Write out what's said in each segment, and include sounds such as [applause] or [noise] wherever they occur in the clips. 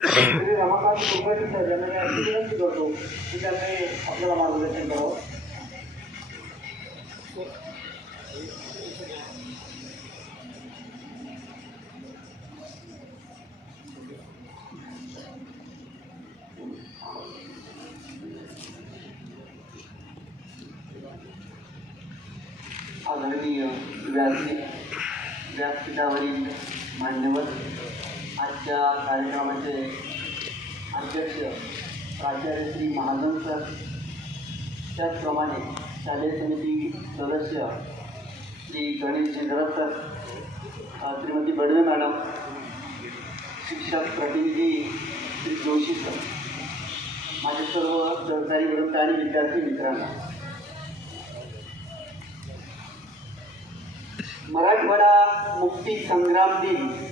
Ramakant sir यांना मी अशी विनंती करतो की त्यांनी आपल्याला मार्गदर्शन करावं आदरणीय व्यासपीठ व्यासपीठावरील मान्यवर आजच्या कार्यक्रमाचे अध्यक्ष प्राचार्य श्री महाजन सर. त्याचप्रमाणे शालेय समिती सदस्य श्री गणेश झेंडरत सर श्रीमती बडवे मॅडम शिक्षक प्रतिनिधी श्री जोशी सर माझे सर्व सहकारी वृत्त आणि विद्यार्थी मित्रांना. मराठवाडा मुक्ती संग्राम दिन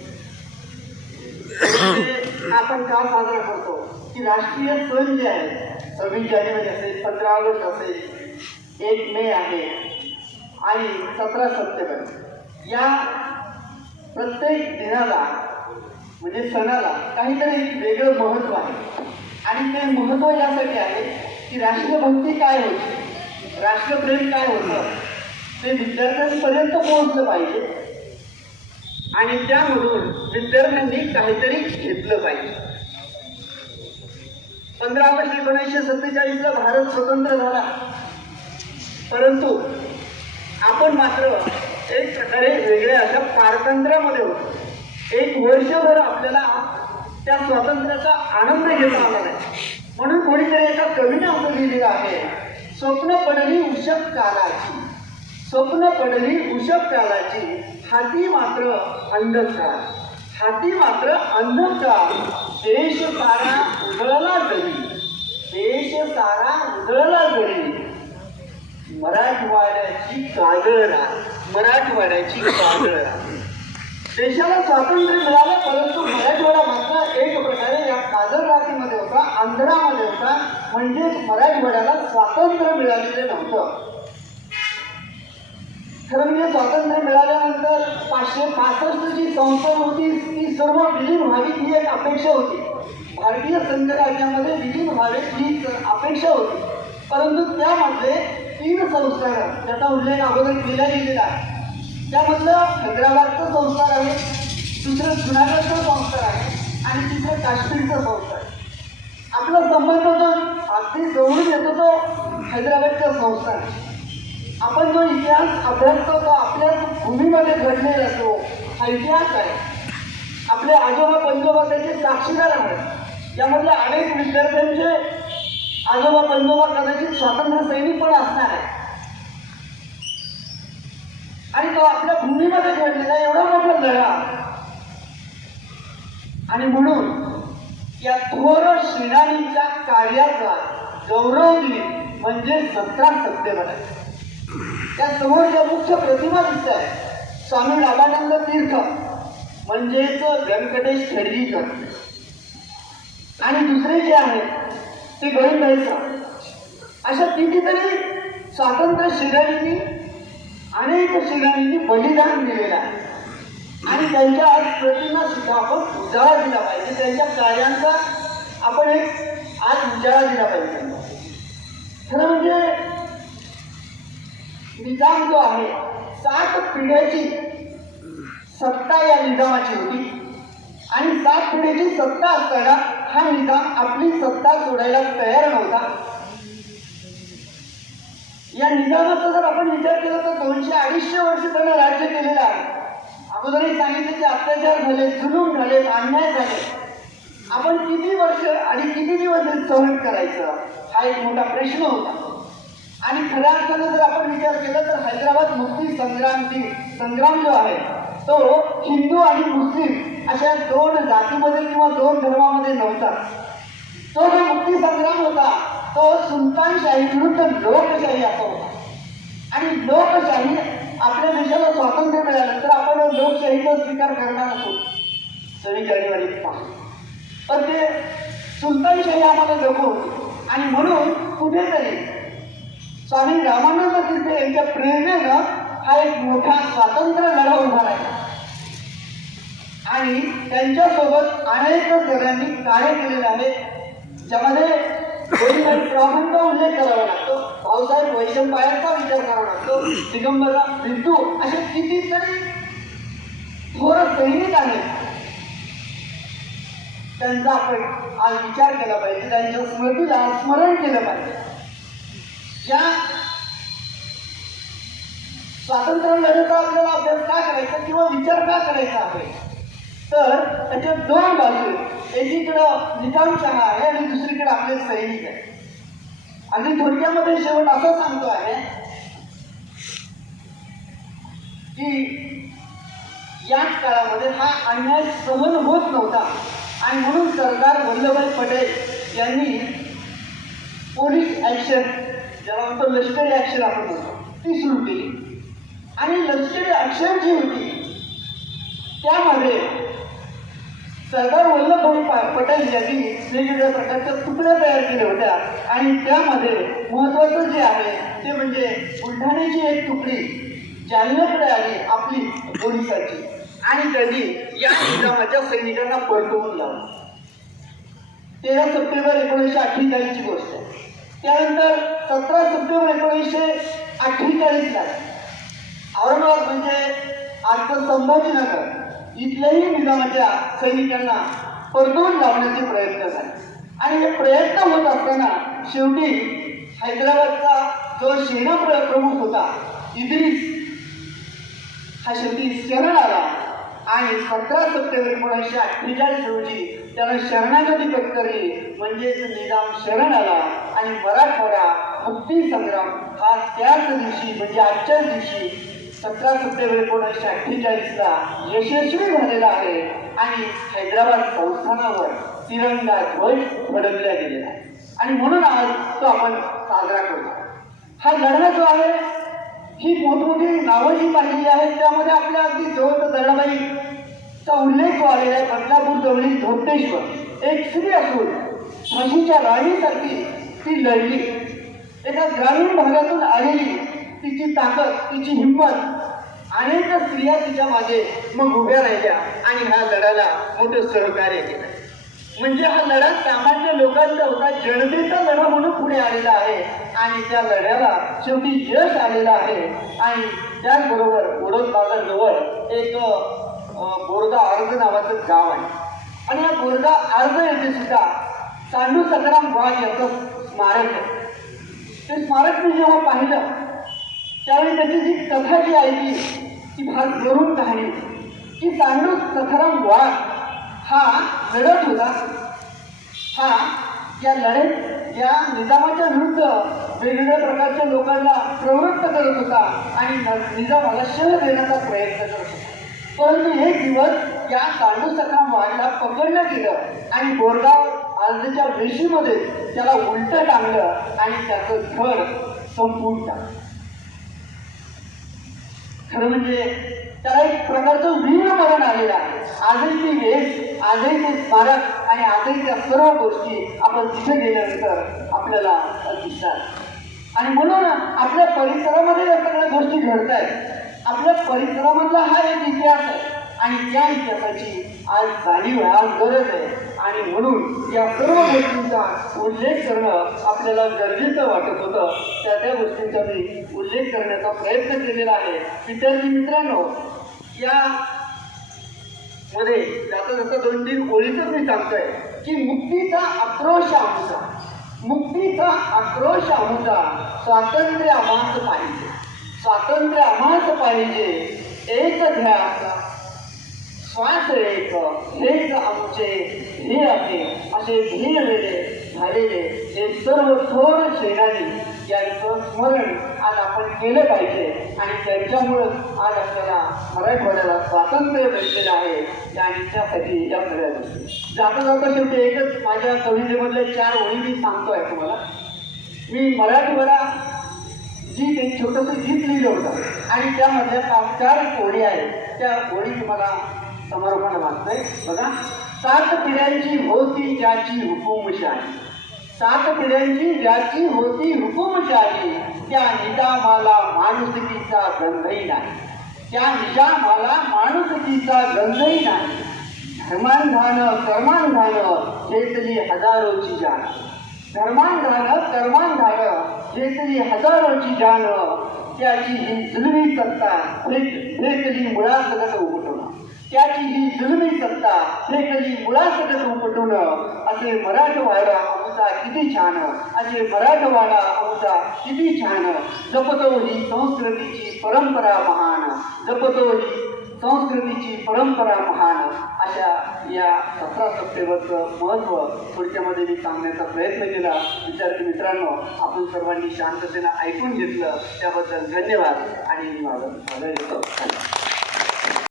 [coughs] आपण का साजरा करतो? की राष्ट्रीय सण जे आहे सव्वीस जानेवारी असेल पंधरा ऑगस्ट असेल एक मे आहे आणि सतरा सप्टेंबर. या प्रत्येक दिनाला म्हणजे सणाला काहीतरी एक वेगळं महत्त्व आहे. आणि ते महत्त्व यासाठी आहे की राष्ट्रभक्ती काय होती राष्ट्रप्रेम काय होतं ते विद्यार्थ्यांपर्यंत पोहोचलं पाहिजे. आणि त्यामधून विद्यार्थ्यांनी काहीतरी घेतलं पाहिजे. पंधरा ऑगस्ट एकोणीसशे सत्तेचाळीसला भारत स्वतंत्र झाला. परंतु आपण मात्र एक प्रकारे वेगळ्या अशा पारतंत्र्यामध्ये होतो. एक वर्षभर आपल्याला त्या स्वातंत्र्याचा आनंद घेता आला नाही. म्हणून कोणीतरी एका कवीने असं लिहिलेलं आहे स्वप्न पडली उषक कालाची. स्वप्न पडली उषक कालाची. हाती मात्र अंधकार. हाती मात्र अंधकार. देश सारा उजळला जरी. देश सारा उजळला जरी. मराठवाड्याची कागळा मराठवाड्याची कागळा देशाला स्वातंत्र्य मिळालं परंतु मराठवाडा मात्र एक प्रकारे या काजळ राखीमध्ये होता आंध्रामध्ये होता. म्हणजेच मराठवाड्याला स्वातंत्र्य मिळालेलं नव्हतं. खरं म्हणजे स्वातंत्र्य मिळाल्यानंतर पाचशे पासष्ट जी संस्था होती ती सर्व विलीन व्हावी ही एक अपेक्षा होती. भारतीय संघ राज्यामध्ये विलीन व्हावे ही अपेक्षा होती. परंतु त्यामध्ये तीन संस्कार त्याचा उल्लेख अगोदर केला गेलेला आहे. त्यामधलं हैदराबादचं संस्कार आहे दुसरं जुनागडचं संस्कार आहे आणि तिसरं काश्मीरचं संस्कार आहे. आपला संबंध जो अगदी जवळून येतो तो हैदराबादचा संस्कार आहे. आपण जो इतिहास अभ्यासतो तो आपल्या भूमीमध्ये घडलेला असतो हा इतिहास आहे. आपले आजोबा पंजोबा त्याचे साक्षीदार आहेत. यामधल्या अनेक विद्यार्थ्यांचे आजोबा पंजोबा कदाचित स्वातंत्र्य सैनिक पण असणार आहे आणि तो आपल्या भूमीमध्ये घडलेला एवढा मोठा लढा. आणि म्हणून या थोर सेनानीच्या कार्याचा गौरव दिन म्हणजे सतरा सप्टेंबर आहे. त्या समोर ज्या मुख्य प्रतिमा दिसत आहे. स्वामी रामानंद तीर्थ म्हणजेच व्यंकटेश खेडजीकर आणि दुसरे जे आहेत ते गरीब अशा कितीतरी स्वातंत्र्य शिगारींनी अनेक शिगारींनी बलिदान दिलेलं आहे. आणि त्यांच्या आज प्रतिमा सुद्धा आपण उजाळा दिला पाहिजे. त्यांच्या कार्यांचा आपण एक आज उजाळा दिला पाहिजे. खरं म्हणजे निजाम जो आहे सात पिढ्याची सत्ता या निजामाची होती. आणि सात पिढ्याची सत्ता असताना हा निजाम आपली सत्ता सोडायला तयार नव्हता. या निजामाचा जर आपण विचार केला तर दोनशे अडीचशे वर्ष त्यांना राज्य केलेलं आहे. अगोदरही सांगितलं की अत्याचार झाले जुलूम झाले अन्याय झाले. आपण किती वर्ष आणि किती दिवस सहन करायचं? हा एक मोठा प्रश्न होता आणि खऱ्या अर्थानं जर आपण विचार केला तर हैदराबाद मुक्ती संग्राम दिन संग्राम जो आहे तो हिंदू आणि मुस्लिम अशा दोन जातीमध्ये किंवा दोन धर्मामध्ये नव्हता. तो जो मुक्ती संग्राम होता तो सुलतानशाही विरुद्ध लोकशाही असा होता. आणि लोकशाही आपल्या देशाला स्वातंत्र्य मिळाल्यानंतर तर आपण लोकशाहीचा स्वीकार करणार असो. सव्वीस जानेवारी पण ते सुलतानशाही आम्हाला नको होती. आणि म्हणून कुठेतरी स्वामी रामानंद तीर्थ यांच्या प्रेरणेनं हा एक मोठा स्वातंत्र्य लढा उभा राहिला आणि त्यांच्यासोबत अनेक जणांनी कार्य केलेले आहे. ज्यामध्ये कोणी उल्लेख करावा लागतो. भाऊसाहेब वैशंपायांचा विचार करावा लागतो. दिगंबरा बिंदू असे कितीतरी थोर सैनिक आहेत. त्यांचा आपण आज विचार केला पाहिजे. त्यांच्या स्मृतीला स्मरण केलं पाहिजे. या स्वातंत्र्य लढ्याचा आपल्याला अभ्यास का करायचा किंवा विचार का करायचा आहे तर त्याच्या दोन बाजू एकीकडं निजामशहा आहे आणि दुसरीकडे आपले सैनिक आहे आणि थोडक्यामध्ये शेवट असं सांगतो आहे की याच काळामध्ये हा अन्याय सहन होत नव्हता. आणि म्हणून सरदार वल्लभभाई पटेल यांनी पोलीस ॲक्शन ज्याला म्हणतो लष्करी ॲक्शन आपण म्हणतो. ती सुरू केली. आणि लष्करी ॲक्शन जी होती त्यामध्ये सरदार वल्लभभाई पटेल यांनी वेगवेगळ्या प्रकारच्या तुकड्या तयार केल्या होत्या. आणि त्यामध्ये महत्त्वाचं जे आहे ते म्हणजे बुलढाण्याची एक तुकडी जालन्याकडे आली आपली पोलिसाची आणि त्यांनी या निजामाच्या सैनिकांना परतवून लावलं. तेरा सप्टेंबर एकोणीसशे अठ्ठेचाळीसची गोष्ट आहे. त्यानंतर सतरा सप्टेंबर एकोणीसशे अठ्ठेचाळीसला औरंगाबाद म्हणजे आजचं संभाजीनगर इथल्याही निजामाच्या सैनिकांना परतवून लावण्याचे प्रयत्न झाले. आणि हे प्रयत्न होत असताना शेवटी हैदराबादचा जो सेना प्रमुख होता इद्रिस हा शेवटी शरण आला. आणि सतरा सप्टेंबर एकोणीसशे अठ्ठेचाळीस रोजी त्याला शरणागती पत्करली. म्हणजेच निजाम शरण आला. आणि मराठवाडा मुक्ती संग्राम हा त्याच दिवशी म्हणजे आजच्याच दिवशी सतरा सप्टेंबर एकोणीसशे अठ्ठेचाळीसला यशस्वी झालेला आहे आणि हैदराबाद संस्थानावर तिरंगा ध्वज फडकला गेलेला आहे. आणि म्हणून आज तो आपण साजरा करतो. हा लढा जो आहे ही मोठमोठी नावं जी पाहिली आहेत त्यामध्ये आपल्या अगदी जवळ दळाबाईचा उल्लेख आलेला आहे बदलापूर जवळील धोपेश्वर एक स्त्री असून झाशीच्या राणीसारखी ती लढली. एका ग्रामीण भागातून आलेली तिची ताकद तिची हिंमत अनेक स्त्रिया तिच्यामागे मग उभ्या राहिल्या आणि ह्या लढ्याला मोठं सहकार्य केलं. म्हणजे हा लढा सामान्य लोकांचा होता. जनतेचा लढा म्हणून पुढे आलेला आहे आणि त्या लढ्याला शेवटी यश आलेलं आहे आणि त्याचबरोबर ओढत बाजारजवळ एक बोरदा बोरगा अर्ज नावाचं गाव आहे. आणि या बोरगा अर्ज येथे सुद्धा सांडू सकाराम वाघ याचं स्मारक आहे. ते स्मारक मी जेव्हा पाहिलं त्यावेळी त्याची जी कथा जी ऐकली ती फार जरूर कहाणी होती की चांडू सखाराम वाघ हा लढत होता. हा या लढाईत या निजामाच्या विरुद्ध वेगवेगळ्या प्रकारच्या लोकांना प्रवृत्त करत होता आणि निजामाला शह देण्याचा प्रयत्न करत होता. परंतु हे दिवस या चांडू सखाम वाघला पकडलं गेलं आणि बोरगाव आजच्या वेशीमध्ये त्याला उलटं टांगलं आणि त्याचं घर संपून टाकलं. खरं म्हणजे त्याला एक प्रकारचं वीर मरण आलेलं आहे. आजही ती वेश आजही ते स्मारक आणि आजही त्या सर्व गोष्टी आपण तिथे गेल्यानंतर आपल्याला दिसतात. आणि म्हणून आपल्या परिसरामध्ये या सगळ्या गोष्टी घडत आहेत आपल्या परिसरामधला हा एक इतिहास आहे. आणि त्या इतिहासाची आज जाणीव आहे आज गरज आहे. आणि म्हणून या सर्व गोष्टींचा उल्लेख करणं आपल्याला गरजेचं वाटत होतं. त्या त्या गोष्टींचा मी उल्लेख करण्याचा प्रयत्न केलेला आहे. विद्यार्थी मित्रांनो या मध्ये जाता जाता दोन तीन ओळीतच मी सांगतोय की मुक्तीचा आक्रोश आमचा. मुक्तीचा आक्रोश आमचा स्वातंत्र्य आम्हाच पाहिजे. स्वातंत्र्य आम्हाच पाहिजे. एक ध्यास श्वास हेच आमचे ध्येय आहे. असे धीरलेले झालेले हे सर्व थोर सेनानी यांचं स्मरण आज आपण केलं पाहिजे. आणि त्यांच्यामुळं आज आपल्याला मराठवाड्याला स्वातंत्र्य भेटलेलं आहे. त्यांच्यासाठी या सगळ्या गोष्टी. जाता जाता शेवटी एकच माझ्या कवितेमधले चार ओळी मी सांगतोय तुम्हाला. मी मराठवाडा जी एक छोटंसं गीत लिहिलं होतं आणि त्यामधल्या चार ओळी आहेत. त्या ओळी तुम्हाला समर्पण वाचतंय. बघा सात पिढ्यांची होती ज्याची हुकुमशाही. सात पिढ्यांची ज्याची होती हुकुमशाही त्या निजामाला माणुसकीचा गंधही नाही. त्या निजामाला माणुसकीचा गंधही नाही. धर्मांधान कर्मांधान घेतली हजारोची जाण. धर्मांधान कर्मांधान घेतली हजारोची जाण त्याची ही जुलमी सत्ता फेक- फेकली मुळासकट उघड त्याची ही जुलमी सत्ता फेकली मुळासकट उपटून असे मराठवाडा आमचा किती छान. असे मराठवाडा आमचा किती छान. जपतो ही संस्कृतीची परंपरा महान. जपतो ही संस्कृतीची परंपरा महान. अशा या सतरा सप्टेंबरचं महत्त्व थोडक्यामध्ये मी सांगण्याचा प्रयत्न केला. विद्यार्थी मित्रांनो आपण सर्वांनी शांततेनं ऐकून घेतलं. त्याबद्दल धन्यवाद आणि मी माझं माझं येतो धन्यवाद